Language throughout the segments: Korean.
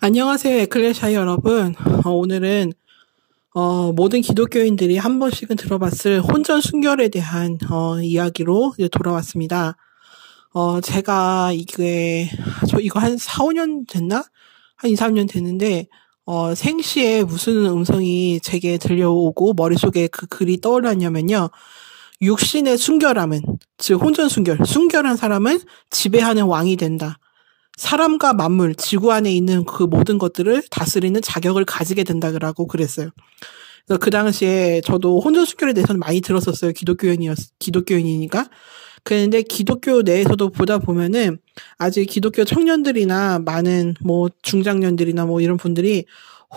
안녕하세요, 에클레시아 여러분. 오늘은 모든 기독교인들이 한 번씩은 들어봤을 혼전 순결에 대한 이야기로 이제 돌아왔습니다. 제가 저 이거 한 4, 5년 됐나? 한 2, 3년 됐는데, 생시에 무슨 음성이 제게 들려오고 머릿속에 그 글이 떠올랐냐면요. 육신의 순결함은, 즉 혼전 순결, 순결한 사람은 지배하는 왕이 된다. 사람과 만물, 지구 안에 있는 그 모든 것들을 다스리는 자격을 가지게 된다고 그랬어요. 그래서 그 당시에 저도 혼전순결에 대해서는 많이 들었었어요. 기독교인이니까. 그런데 기독교 내에서도 보다 보면은 아직 기독교 청년들이나 많은 뭐 중장년들이나 뭐 이런 분들이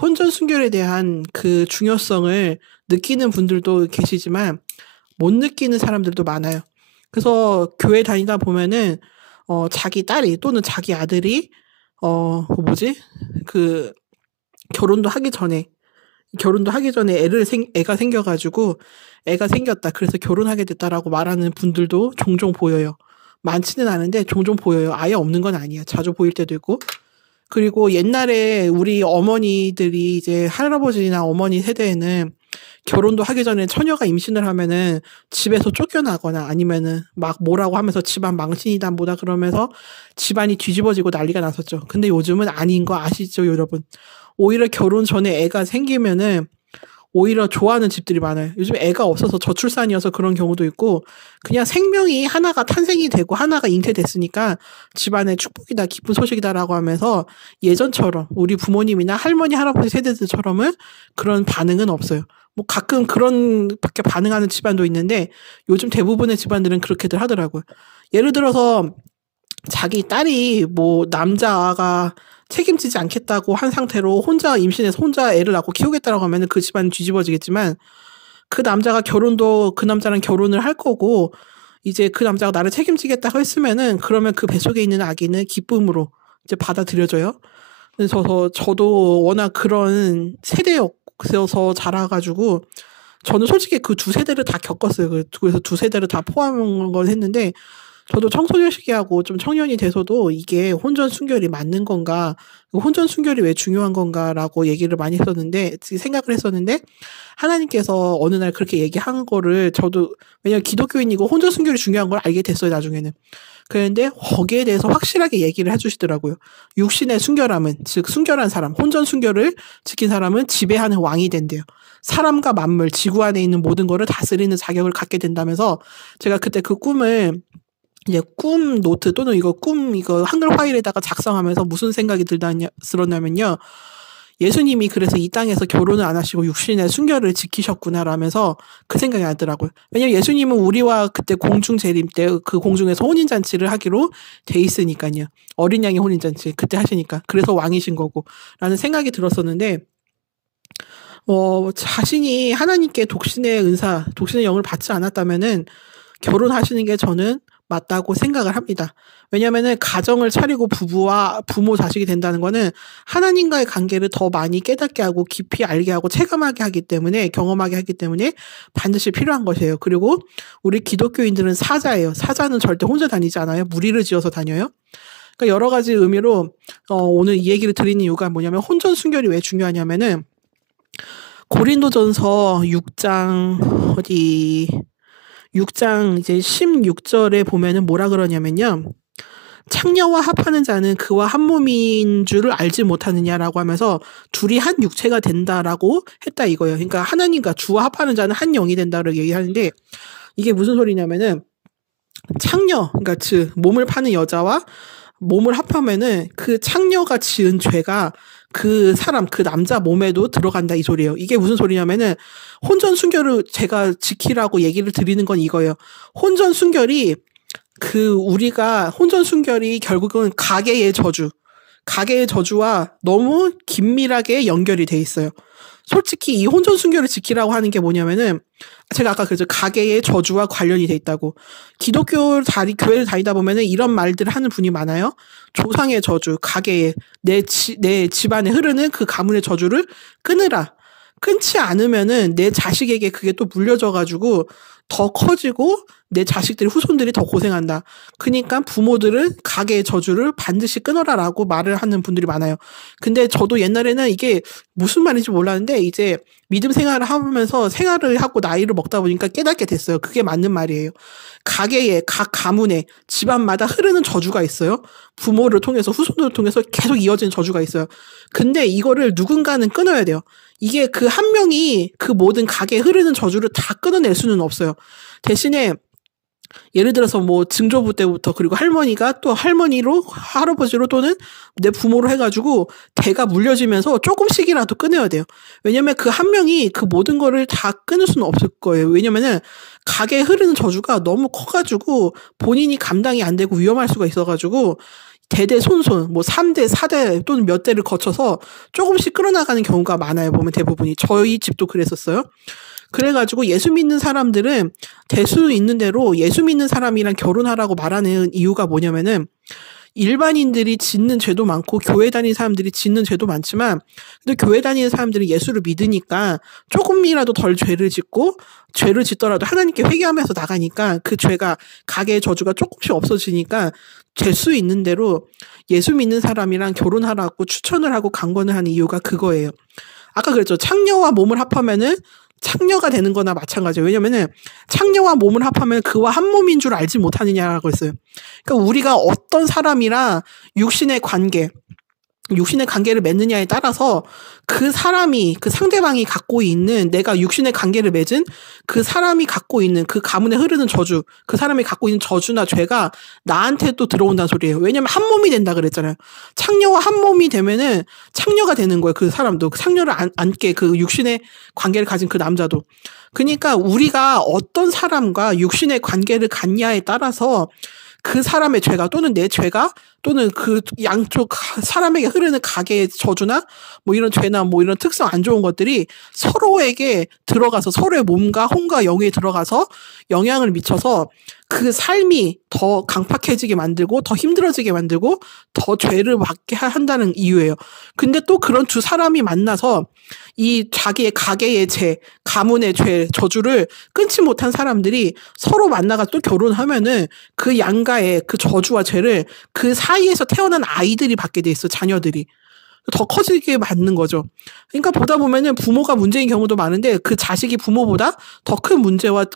혼전순결에 대한 그 중요성을 느끼는 분들도 계시지만 못 느끼는 사람들도 많아요. 그래서 교회 다니다 보면은 자기 딸이 또는 자기 아들이 그 뭐지? 그 결혼도 하기 전에 애가 생겨가지고 애가 생겼다. 그래서 결혼하게 됐다라고 말하는 분들도 종종 보여요. 많지는 않은데 종종 보여요. 아예 없는 건 아니야. 자주 보일 때도 있고. 그리고 옛날에 우리 어머니들이 이제 할아버지나 어머니 세대에는 결혼도 하기 전에 처녀가 임신을 하면은 집에서 쫓겨나거나 아니면은 막 뭐라고 하면서 집안 망신이다 뭐다 그러면서 집안이 뒤집어지고 난리가 났었죠. 근데 요즘은 아닌 거 아시죠, 여러분? 오히려 결혼 전에 애가 생기면은 오히려 좋아하는 집들이 많아요. 요즘 애가 없어서 저출산이어서 그런 경우도 있고 그냥 생명이 하나가 탄생이 되고 하나가 잉태됐으니까 집안의 축복이다, 기쁜 소식이다라고 하면서 예전처럼 우리 부모님이나 할머니, 할아버지 세대들처럼은 그런 반응은 없어요. 뭐 가끔 그렇게 반응하는 집안도 있는데 요즘 대부분의 집안들은 그렇게들 하더라고요. 예를 들어서 자기 딸이 뭐 남자가 책임지지 않겠다고 한 상태로 혼자 임신해서 혼자 애를 낳고 키우겠다라고 하면은 그 집안은 뒤집어지겠지만 그 남자랑 결혼을 할 거고 이제 그 남자가 나를 책임지겠다고 했으면은 그러면 그 뱃속에 있는 아기는 기쁨으로 이제 받아들여져요. 그래서 저도 워낙 그런 세대였어서 자라가지고 저는 솔직히 그 두 세대를 다 겪었어요. 그래서 두 세대를 다 포함한 걸 했는데 저도 청소년 시기하고 좀 청년이 돼서도 이게 혼전 순결이 맞는 건가, 혼전 순결이 왜 중요한 건가라고 얘기를 많이 했었는데, 생각을 했었는데, 하나님께서 어느 날 그렇게 얘기한 거를 저도, 왜냐면 기독교인이고 혼전 순결이 중요한 걸 알게 됐어요, 나중에는. 그런데 거기에 대해서 확실하게 얘기를 해주시더라고요. 육신의 순결함은, 즉 순결한 사람, 혼전 순결을 지킨 사람은 지배하는 왕이 된대요. 사람과 만물, 지구 안에 있는 모든 거를 다스리는 자격을 갖게 된다면서 제가 그때 그 꿈을 이제 꿈 노트 또는 이거 한글 파일에다가 작성하면서 무슨 생각이 들었냐면요. 예수님이 그래서 이 땅에서 결혼을 안 하시고 육신의 순결을 지키셨구나라면서 그 생각이 나더라고요. 왜냐면 예수님은 우리와 그때 공중 재림 때 그 공중에서 혼인잔치를 하기로 돼 있으니까요. 어린 양의 혼인잔치 그때 하시니까. 그래서 왕이신 거고 라는 생각이 들었었는데 자신이 하나님께 독신의 영을 받지 않았다면은 결혼하시는 게 저는 맞다고 생각을 합니다. 왜냐면은 가정을 차리고 부모 자식이 된다는 거는 하나님과의 관계를 더 많이 깨닫게 하고 깊이 알게 하고 경험하게 하기 때문에 반드시 필요한 것이에요. 그리고 우리 기독교인들은 사자예요. 사자는 절대 혼자 다니지 않아요. 무리를 지어서 다녀요. 그러니까 여러 가지 의미로 오늘 이 얘기를 드리는 이유가 뭐냐면 혼전 순결이 왜 중요하냐면은 고린도전서 6장 이제 16절에 보면은 뭐라 그러냐면요. 창녀와 합하는 자는 그와 한 몸인 줄을 알지 못하느냐라고 하면서 둘이 한 육체가 된다라고 했다 이거예요. 그러니까 하나님과 주와 합하는 자는 한 영이 된다고 얘기하는데 이게 무슨 소리냐면은 그러니까 즉 몸을 파는 여자와 몸을 합하면은 그 창녀가 지은 죄가 그 남자 몸에도 들어간다 이 소리예요. 이게 무슨 소리냐면은 혼전 순결을 제가 지키라고 얘기를 드리는 건 이거예요. 혼전 순결이 결국은 가계의 저주와 너무 긴밀하게 연결이 돼 있어요. 솔직히 이 혼전 순결을 지키라고 하는 게 뭐냐면은 제가 아까 그랬죠. 가계의 저주와 관련이 돼 있다고. 교회를 다니다 보면은 이런 말들을 하는 분이 많아요. 조상의 저주, 내 집안에 흐르는 그 가문의 저주를 끊으라. 끊지 않으면은 내 자식에게 그게 또 물려져가지고 더 커지고 내 자식들이 후손들이 더 고생한다. 그러니까 부모들은 가계의 저주를 반드시 끊어라라고 말을 하는 분들이 많아요. 근데 저도 옛날에는 이게 무슨 말인지 몰랐는데 이제 믿음 생활을 하면서 생활을 하고 나이를 먹다 보니까 깨닫게 됐어요. 그게 맞는 말이에요. 가계에 각 가문에 집안마다 흐르는 저주가 있어요. 부모를 통해서 후손들을 통해서 계속 이어지는 저주가 있어요. 근데 이거를 누군가는 끊어야 돼요. 이게 그 한 명이 그 모든 가게에 흐르는 저주를 다 끊어낼 수는 없어요. 대신에 예를 들어서 뭐 증조부 때부터 그리고 할머니가 또 할머니로 할아버지로 또는 내 부모로 해가지고 대가 물려지면서 조금씩이라도 끊어야 돼요. 왜냐면 그 한 명이 그 모든 거를 다 끊을 수는 없을 거예요. 왜냐면은 가게에 흐르는 저주가 너무 커가지고 본인이 감당이 안 되고 위험할 수가 있어가지고 대대손손 뭐 3대, 4대 또는 몇 대를 거쳐서 조금씩 끌어나가는 경우가 많아요. 보면 대부분이. 저희 집도 그랬었어요. 그래가지고 예수 믿는 사람들은 될 수 있는 대로 예수 믿는 사람이랑 결혼하라고 말하는 이유가 뭐냐면은 일반인들이 짓는 죄도 많고 교회 다니는 사람들이 짓는 죄도 많지만 근데 교회 다니는 사람들이 예수를 믿으니까 조금이라도 덜 죄를 짓고 죄를 짓더라도 하나님께 회개하면서 나가니까 그 죄가 가게의 저주가 조금씩 없어지니까 될 수 있는 대로 예수 믿는 사람이랑 결혼하라고 추천을 하고 강권을 하는 이유가 그거예요. 아까 그랬죠. 창녀와 몸을 합하면은 창녀가 되는 거나 마찬가지예요. 왜냐면은 창녀와 몸을 합하면 그와 한 몸인 줄 알지 못하느냐라고 했어요. 그러니까 우리가 어떤 사람이랑 육신의 관계를 맺느냐에 따라서 그 사람이, 그 상대방이 갖고 있는 내가 육신의 관계를 맺은 그 사람이 갖고 있는 그 가문에 흐르는 저주, 그 사람이 갖고 있는 저주나 죄가 나한테 또 들어온다는 소리예요. 왜냐면 한 몸이 된다 그랬잖아요. 창녀와 한 몸이 되면은 창녀가 되는 거예요. 그 사람도. 창녀를 안게 그 육신의 관계를 가진 그 남자도. 그러니까 우리가 어떤 사람과 육신의 관계를 갖냐에 따라서 그 사람의 죄가 또는 내 죄가 또는 그 양쪽 사람에게 흐르는 가게의 저주나 뭐 이런 죄나 뭐 이런 특성 안 좋은 것들이 서로에게 들어가서 서로의 몸과 혼과 영에 들어가서 영향을 미쳐서 그 삶이 더 강팍해지게 만들고 더 힘들어지게 만들고 더 죄를 받게 한다는 이유예요. 근데 또 그런 두 사람이 만나서 이 자기의 가게의 죄, 가문의 죄, 저주를 끊지 못한 사람들이 서로 만나가 또 결혼하면은 그 양가의 그 저주와 죄를 그 사이에서 태어난 아이들이 받게 돼 있어, 자녀들이. 더 커지게 맞는 거죠. 그러니까 보다 보면은 부모가 문제인 경우도 많은데 그 자식이 부모보다 더 큰 문제를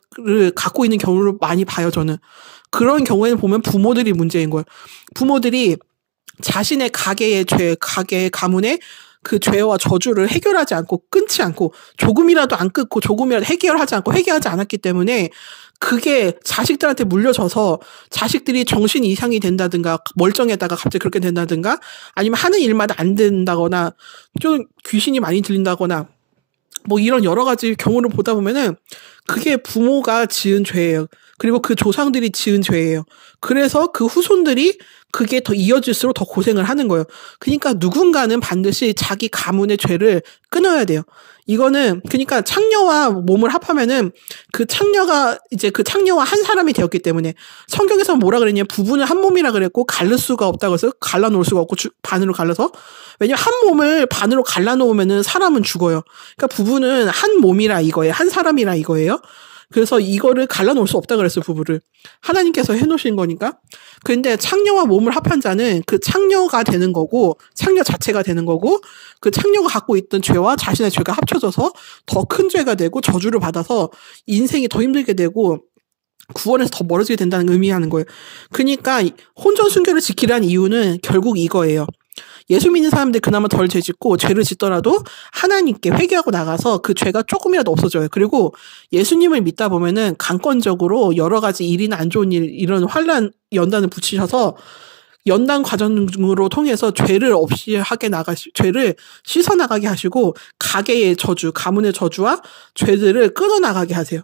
갖고 있는 경우를 많이 봐요, 저는. 그런 경우에는 보면 부모들이 문제인 거예요. 부모들이 자신의 가게의 죄, 가게의 가문의 그 죄와 저주를 해결하지 않고 끊지 않고 조금이라도 안 끊고 조금이라도 해결하지 않고 회개하지 않았기 때문에 그게 자식들한테 물려져서 자식들이 정신 이상이 된다든가 멀쩡했다가 갑자기 그렇게 된다든가 아니면 하는 일마다 안 된다거나 좀 귀신이 많이 들린다거나 뭐 이런 여러 가지 경우를 보다 보면은 그게 부모가 지은 죄예요. 그리고 그 조상들이 지은 죄예요. 그래서 그 후손들이 그게 더 이어질수록 더 고생을 하는 거예요. 그러니까 누군가는 반드시 자기 가문의 죄를 끊어야 돼요. 이거는 그러니까 창녀와 몸을 합하면은 그 창녀가 이제 그 창녀와 한 사람이 되었기 때문에 성경에서 뭐라 그랬냐 부부는 한 몸이라 그랬고 갈릴 수가 없다고 해서 갈라놓을 수가 없고 반으로 갈라서 왜냐면 한 몸을 반으로 갈라놓으면은 사람은 죽어요. 그러니까 부부는 한 몸이라 이거예요. 한 사람이라 이거예요. 그래서 이거를 갈라놓을 수 없다 그랬어요, 부부를. 하나님께서 해놓으신 거니까. 근데 창녀와 몸을 합한 자는 그 창녀가 되는 거고, 창녀 자체가 되는 거고, 그 창녀가 갖고 있던 죄와 자신의 죄가 합쳐져서 더 큰 죄가 되고 저주를 받아서 인생이 더 힘들게 되고, 구원에서 더 멀어지게 된다는 의미하는 거예요. 그러니까 혼전 순결을 지키라는 이유는 결국 이거예요. 예수 믿는 사람들 그나마 덜 죄 짓고 죄를 짓더라도 하나님께 회개하고 나가서 그 죄가 조금이라도 없어져요. 그리고 예수님을 믿다 보면은 강권적으로 여러 가지 일이나 안 좋은 일 이런 환난 연단을 붙이셔서 연단 과정으로 통해서 죄를 없이 하게 죄를 씻어 나가게 하시고 가게의 저주, 가문의 저주와 죄들을 끊어 나가게 하세요.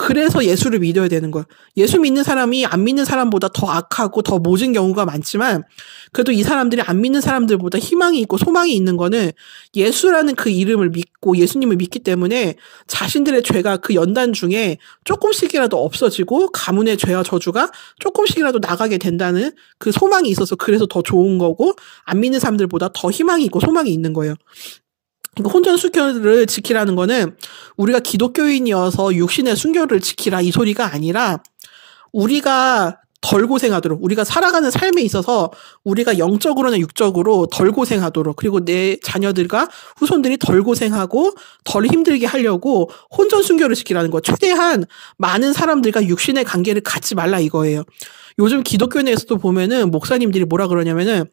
그래서 예수를 믿어야 되는 거예요. 예수 믿는 사람이 안 믿는 사람보다 더 악하고 더 모진 경우가 많지만 그래도 이 사람들이 안 믿는 사람들보다 희망이 있고 소망이 있는 거는 예수라는 그 이름을 믿고 예수님을 믿기 때문에 자신들의 죄가 그 연단 중에 조금씩이라도 없어지고 가문의 죄와 저주가 조금씩이라도 나가게 된다는 그 소망이 있어서 그래서 더 좋은 거고 안 믿는 사람들보다 더 희망이 있고 소망이 있는 거예요. 혼전순결을 지키라는 거는 우리가 기독교인이어서 육신의 순결을 지키라 이 소리가 아니라 우리가 덜 고생하도록, 우리가 살아가는 삶에 있어서 우리가 영적으로나 육적으로 덜 고생하도록, 그리고 내 자녀들과 후손들이 덜 고생하고 덜 힘들게 하려고 혼전순결을 지키라는 거. 최대한 많은 사람들과 육신의 관계를 갖지 말라 이거예요. 요즘 기독교인에서도 보면은 목사님들이 뭐라 그러냐면은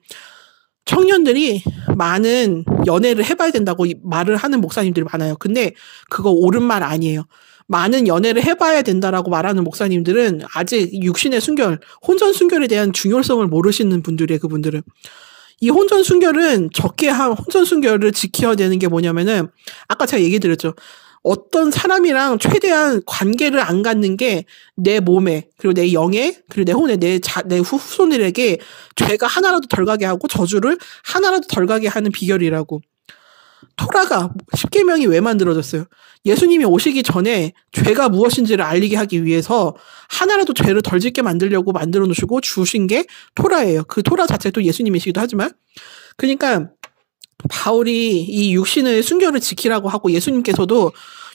청년들이 많은 연애를 해봐야 된다고 말을 하는 목사님들이 많아요. 근데 그거 옳은 말 아니에요. 많은 연애를 해봐야 된다라고 말하는 목사님들은 아직 육신의 순결, 혼전 순결에 대한 중요성을 모르시는 분들이에요. 그분들은. 이 혼전 순결은 적게 한 혼전 순결을 지켜야 되는 게 뭐냐면은 아까 제가 얘기 드렸죠. 어떤 사람이랑 최대한 관계를 안 갖는 게 내 몸에, 그리고 내 영에, 그리고 내 혼에, 내 후손들에게 죄가 하나라도 덜 가게 하고 저주를 하나라도 덜 가게 하는 비결이라고. 토라가, 십계명이 왜 만들어졌어요? 예수님이 오시기 전에 죄가 무엇인지를 알리게 하기 위해서 하나라도 죄를 덜 짓게 만들려고 만들어 놓으시고 주신 게 토라예요. 그 토라 자체도 예수님이시기도 하지만. 그러니까 바울이 이 육신의 순결을 지키라고 하고 예수님께서도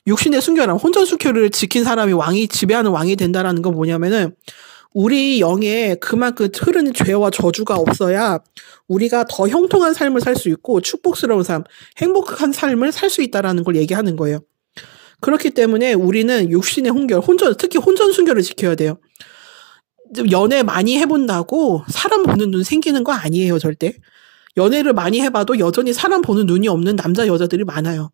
육신의 순결함, 혼전 순결을 지킨 사람이 지배하는 왕이 된다라는 건 뭐냐면은 우리 영에 그만큼 흐르는 죄와 저주가 없어야 우리가 더 형통한 삶을 살 수 있고 축복스러운 삶, 행복한 삶을 살 수 있다라는 걸 얘기하는 거예요. 그렇기 때문에 우리는 육신의 특히 혼전 순결을 지켜야 돼요. 연애 많이 해본다고 사람 보는 눈 생기는 거 아니에요, 절대. 연애를 많이 해봐도 여전히 사람 보는 눈이 없는 남자, 여자들이 많아요.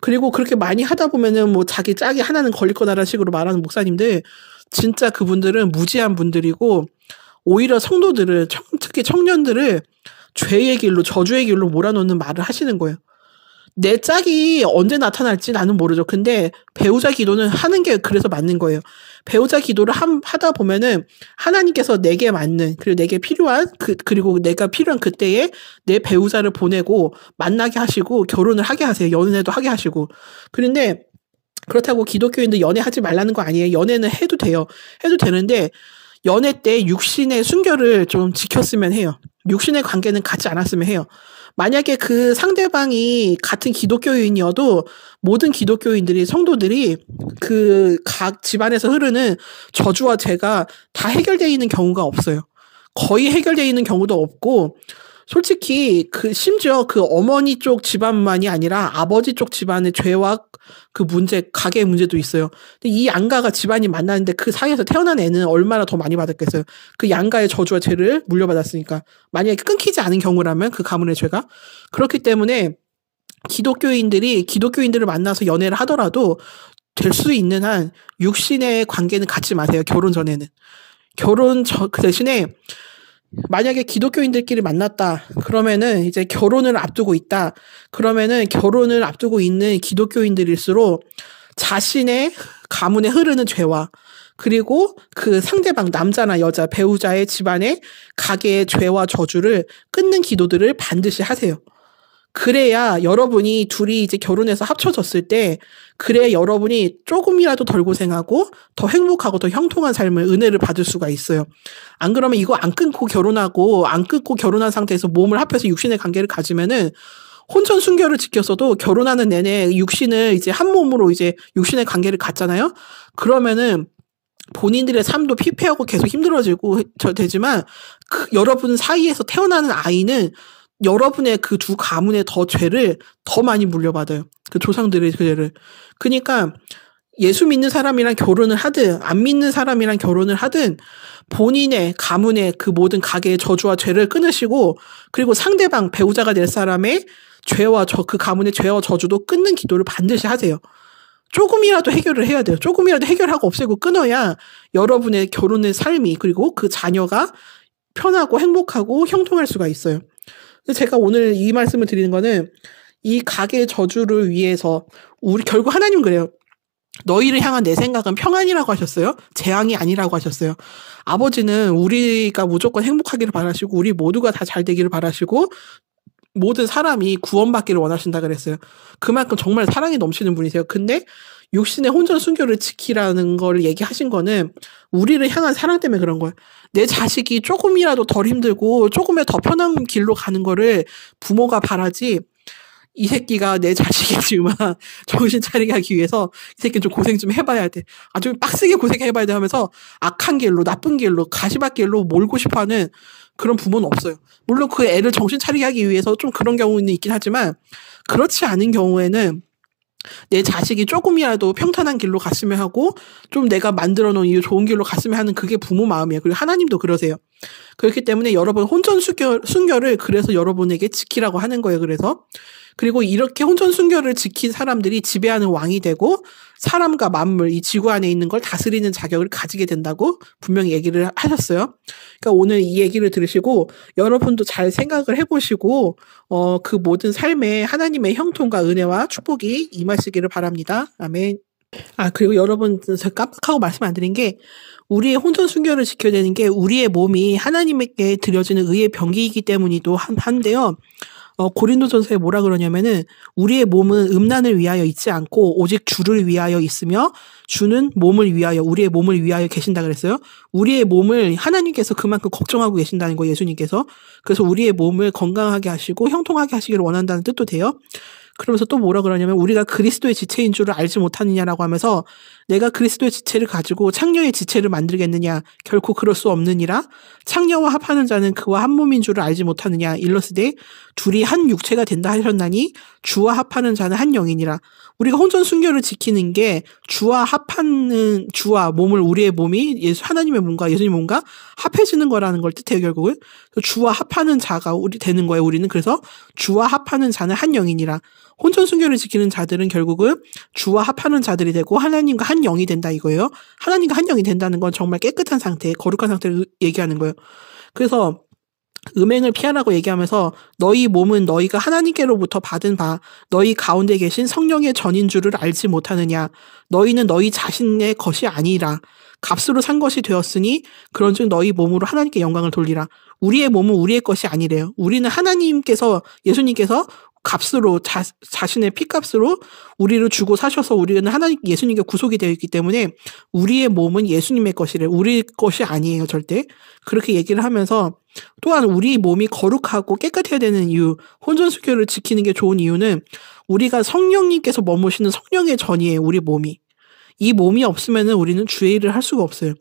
그리고 그렇게 많이 하다 보면은 뭐 자기 짝이 하나는 걸릴 거다라는 식으로 말하는 목사님들, 진짜 그분들은 무지한 분들이고, 오히려 성도들을, 특히 청년들을 죄의 길로, 저주의 길로 몰아넣는 말을 하시는 거예요. 내 짝이 언제 나타날지 나는 모르죠. 근데 배우자 기도는 하는 게 그래서 맞는 거예요. 배우자 기도를 하다 보면은 하나님께서 내게 맞는, 그리고 내게 필요한, 그리고 내가 필요한 그때에 내 배우자를 보내고 만나게 하시고 결혼을 하게 하세요. 연애도 하게 하시고. 그런데 그렇다고 기독교인들 연애하지 말라는 거 아니에요. 연애는 해도 돼요. 해도 되는데 연애 때 육신의 순결을 좀 지켰으면 해요. 육신의 관계는 갖지 않았으면 해요. 만약에 그 상대방이 같은 기독교인이어도 모든 기독교인들이, 성도들이 그 각 집안에서 흐르는 저주와 죄가 다 해결되어 있는 경우가 없어요. 거의 해결되어 있는 경우도 없고, 솔직히 심지어 그 어머니 쪽 집안만이 아니라 아버지 쪽 집안의 죄와 그 문제, 가게의 문제도 있어요. 근데 이 양가가 집안이 만나는데 그 사이에서 태어난 애는 얼마나 더 많이 받았겠어요. 그 양가의 저주와 죄를 물려받았으니까. 만약에 끊기지 않은 경우라면 그 가문의 죄가. 그렇기 때문에 기독교인들을 만나서 연애를 하더라도 될 수 있는 한 육신의 관계는 갖지 마세요. 결혼 전에는. 그 대신에 만약에 기독교인들끼리 만났다. 그러면은 이제 결혼을 앞두고 있다. 그러면은 결혼을 앞두고 있는 기독교인들일수록 자신의 가문에 흐르는 죄와 그리고 그 상대방 남자나 여자 배우자의 집안의 가게의 죄와 저주를 끊는 기도들을 반드시 하세요. 그래야 여러분이 둘이 이제 결혼해서 합쳐졌을 때 그래야 여러분이 조금이라도 덜 고생하고 더 행복하고 더 형통한 삶을 은혜를 받을 수가 있어요. 안 그러면 이거 안 끊고 결혼한 상태에서 몸을 합해서 육신의 관계를 가지면은 혼전 순결을 지켰어도 결혼하는 내내 육신을 이제 한 몸으로 이제 육신의 관계를 갖잖아요. 그러면은 본인들의 삶도 피폐하고 계속 힘들어지고 되지만 여러분 사이에서 태어나는 아이는 여러분의 그 두 가문의 죄를 더 많이 물려받아요. 그 조상들의 죄를. 그러니까 예수 믿는 사람이랑 결혼을 하든 안 믿는 사람이랑 결혼을 하든 본인의 가문의 그 모든 가게의 저주와 죄를 끊으시고 그리고 상대방 배우자가 될 사람의 죄와 그 가문의 죄와 저주도 끊는 기도를 반드시 하세요. 조금이라도 해결을 해야 돼요. 조금이라도 해결하고 없애고 끊어야 여러분의 결혼의 삶이 그리고 그 자녀가 편하고 행복하고 형통할 수가 있어요. 제가 오늘 이 말씀을 드리는 거는 이 가게의 저주를 위해서 결국 하나님은 그래요. 너희를 향한 내 생각은 평안이라고 하셨어요. 재앙이 아니라고 하셨어요. 아버지는 우리가 무조건 행복하기를 바라시고 우리 모두가 다 잘 되기를 바라시고 모든 사람이 구원받기를 원하신다 그랬어요. 그만큼 정말 사랑이 넘치는 분이세요. 근데 육신의 혼전 순결을 지키라는 걸 얘기하신 거는 우리를 향한 사랑 때문에 그런 거예요. 내 자식이 조금이라도 덜 힘들고 조금의 더 편한 길로 가는 거를 부모가 바라지 이 새끼가 내 자식이지만 정신 차리게 하기 위해서 이 새끼는 좀 고생 좀 해봐야 돼. 아주 빡세게 고생해봐야 돼 하면서 악한 길로, 나쁜 길로, 가시밭길로 몰고 싶어하는 그런 부모는 없어요. 물론 그 애를 정신 차리게 하기 위해서 좀 그런 경우는 있긴 하지만 그렇지 않은 경우에는 내 자식이 조금이라도 평탄한 길로 갔으면 하고 좀 내가 만들어 놓은 이 좋은 길로 갔으면 하는 그게 부모 마음이에요. 그리고 하나님도 그러세요. 그렇기 때문에 여러분 혼전순결을 그래서 여러분에게 지키라고 하는 거예요. 그리고 이렇게 혼전순결을 지킨 사람들이 지배하는 왕이 되고 사람과 만물, 이 지구 안에 있는 걸 다스리는 자격을 가지게 된다고 분명히 얘기를 하셨어요. 그러니까 오늘 이 얘기를 들으시고 여러분도 잘 생각을 해보시고 그 모든 삶에 하나님의 형통과 은혜와 축복이 임하시기를 바랍니다. 아멘. 그리고 여러분, 제가 깜빡하고 말씀 안 드린 게 우리의 혼전순결을 지켜야 되는 게 우리의 몸이 하나님께 드려지는 의의 병기이기 때문이기도 한데요. 고린도전서에 뭐라 그러냐면은 우리의 몸은 음란을 위하여 있지 않고 오직 주를 위하여 있으며 주는 몸을 위하여 우리의 몸을 위하여 계신다 그랬어요. 우리의 몸을 하나님께서 그만큼 걱정하고 계신다는 거예요. 예수님께서. 그래서 우리의 몸을 건강하게 하시고 형통하게 하시기를 원한다는 뜻도 돼요. 그러면서 또 뭐라 그러냐면 우리가 그리스도의 지체인 줄을 알지 못하느냐라고 하면서 내가 그리스도의 지체를 가지고 창녀의 지체를 만들겠느냐 결코 그럴 수 없느니라. 창녀와 합하는 자는 그와 한 몸인 줄을 알지 못하느냐 일러스되 둘이 한 육체가 된다 하셨나니 주와 합하는 자는 한 영이니라. 우리가 혼전순결을 지키는 게 주와 몸을 우리의 몸이 하나님의 몸과 예수님의 몸과 합해지는 거라는 걸 뜻해요. 결국은 주와 합하는 자가 되는 거예요. 우리는 그래서 주와 합하는 자는 한 영이니라. 혼전순결을 지키는 자들은 결국은 주와 합하는 자들이 되고 하나님과 한 영이 된다 이거예요. 하나님과 한 영이 된다는 건 정말 깨끗한 상태, 거룩한 상태를 얘기하는 거예요. 그래서 음행을 피하라고 얘기하면서 너희 몸은 너희가 하나님께로부터 받은 바 너희 가운데 계신 성령의 전인 줄을 알지 못하느냐. 너희는 너희 자신의 것이 아니라 값으로 산 것이 되었으니 그런즉 너희 몸으로 하나님께 영광을 돌리라. 우리의 몸은 우리의 것이 아니래요. 우리는 예수님께서 값으로 자신의 피값으로 우리를 주고 사셔서 우리는 예수님께 구속이 되어 있기 때문에 우리의 몸은 예수님의 것이래. 우리 것이 아니에요. 절대. 그렇게 얘기를 하면서 또한 우리 몸이 거룩하고 깨끗해야 되는 이유, 혼전순결을 지키는 게 좋은 이유는 우리가 성령님께서 머무시는 성령의 전이에요. 우리 몸이. 이 몸이 없으면은 우리는 주의 일을 할 수가 없어요.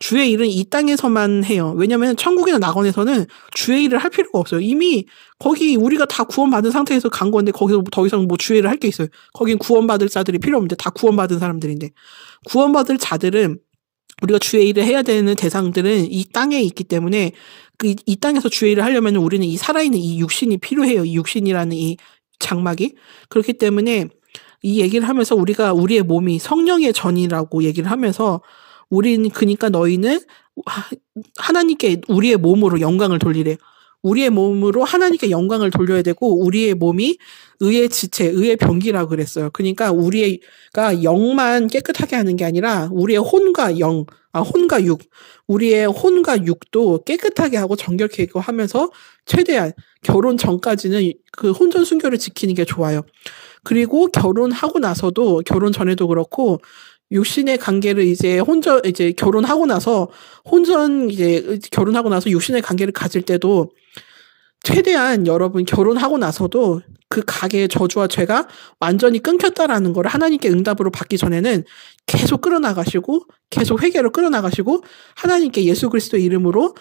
주의 일은 이 땅에서만 해요. 왜냐하면 천국이나 낙원에서는 주의 일을 할 필요가 없어요. 이미 거기 우리가 다 구원받은 상태에서 간 건데 거기서 더 이상 뭐 주의 일을 할 게 있어요. 거긴 구원받을 자들이 필요 없는데 다 구원받은 사람들인데 구원받을 자들은 우리가 주의 일을 해야 되는 대상들은 이 땅에 있기 때문에 이 땅에서 주의 일을 하려면 우리는 이 살아있는 이 육신이 필요해요. 이 육신이라는 이 장막이. 그렇기 때문에 이 얘기를 하면서 우리가 우리의 몸이 성령의 전이라고 얘기를 하면서 그러니까 너희는 하나님께 우리의 몸으로 영광을 돌리래. 우리의 몸으로 하나님께 영광을 돌려야 되고 우리의 몸이 의의 지체, 의의 병기라고 그랬어요. 그러니까 우리가 영만 깨끗하게 하는 게 아니라 우리의 혼과 육, 우리의 혼과 육도 깨끗하게 하고 정결케 하면서 최대한 결혼 전까지는 그 혼전순결을 지키는 게 좋아요. 그리고 결혼하고 나서도 결혼 전에도 그렇고 육신의 관계를 결혼하고 나서 육신의 관계를 가질 때도 최대한 여러분 결혼하고 나서도 그 가게의 저주와 죄가 완전히 끊겼다라는 걸 하나님께 응답으로 받기 전에는 계속 끌어나가시고 계속 회개로 끌어나가시고 하나님께 예수 그리스도의 이름으로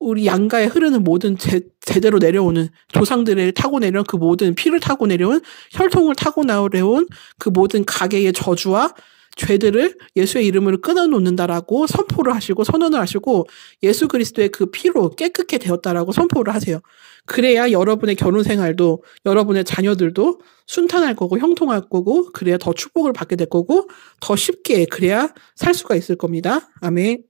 우리 양가에 흐르는 모든 제대로 내려오는 조상들을 타고 내려온 그 모든 피를 타고 내려온 혈통을 타고 내려온 그 모든 가게의 저주와 죄들을 예수의 이름으로 끊어놓는다라고 선포를 하시고 선언을 하시고 예수 그리스도의 그 피로 깨끗게 되었다라고 선포를 하세요. 그래야 여러분의 결혼 생활도 여러분의 자녀들도 순탄할 거고 형통할 거고 그래야 더 축복을 받게 될 거고 더 쉽게 그래야 살 수가 있을 겁니다. 아멘.